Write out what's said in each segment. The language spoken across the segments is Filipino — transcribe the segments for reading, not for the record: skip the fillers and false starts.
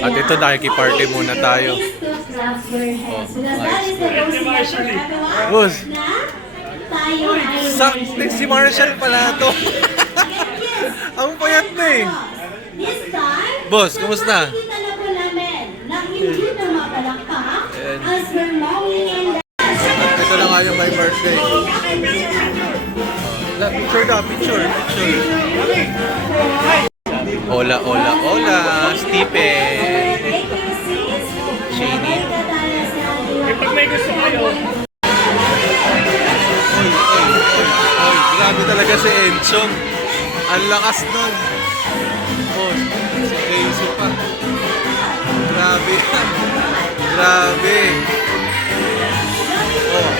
At ito, nakikiparty muna tayo. Boss, sakti si Marshall pala to. Ang payat na eh. Boss, kumusta? Ito na nga yung my birthday. Picture na, picture. Hola, Stephen. Shady. Pag may gusto kayo. Oy, grabe talaga si Enchong. Ang lakas nun. Oh, si Casey pa. Grabe yan. Grabe. Oh.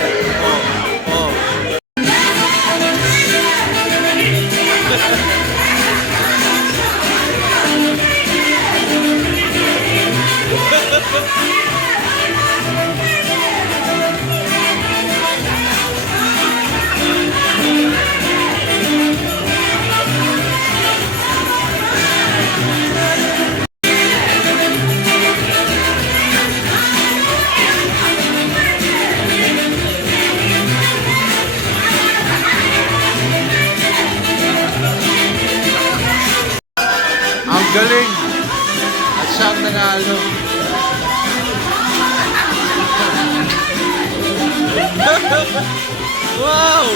Ang galing! At siyang nanalo. Wow!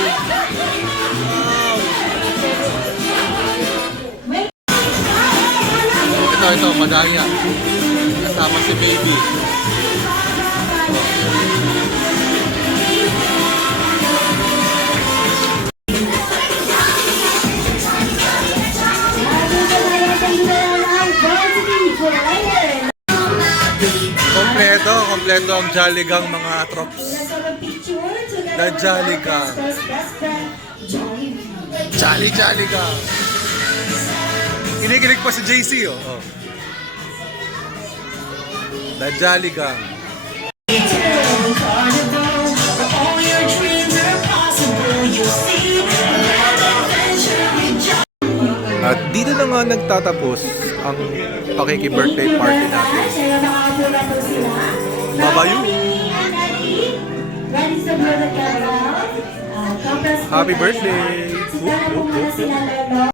Ito, madaya. Kasama si baby. Kompleto ang Jolly Gang mga trops. Na Jolly Gang. Jolly Gang. Kinikilig pa si JC oh. Na Jolly Gang. At dito na nga nagtatapos ang pakiki-birthday party natin. Babayu! Happy birthday!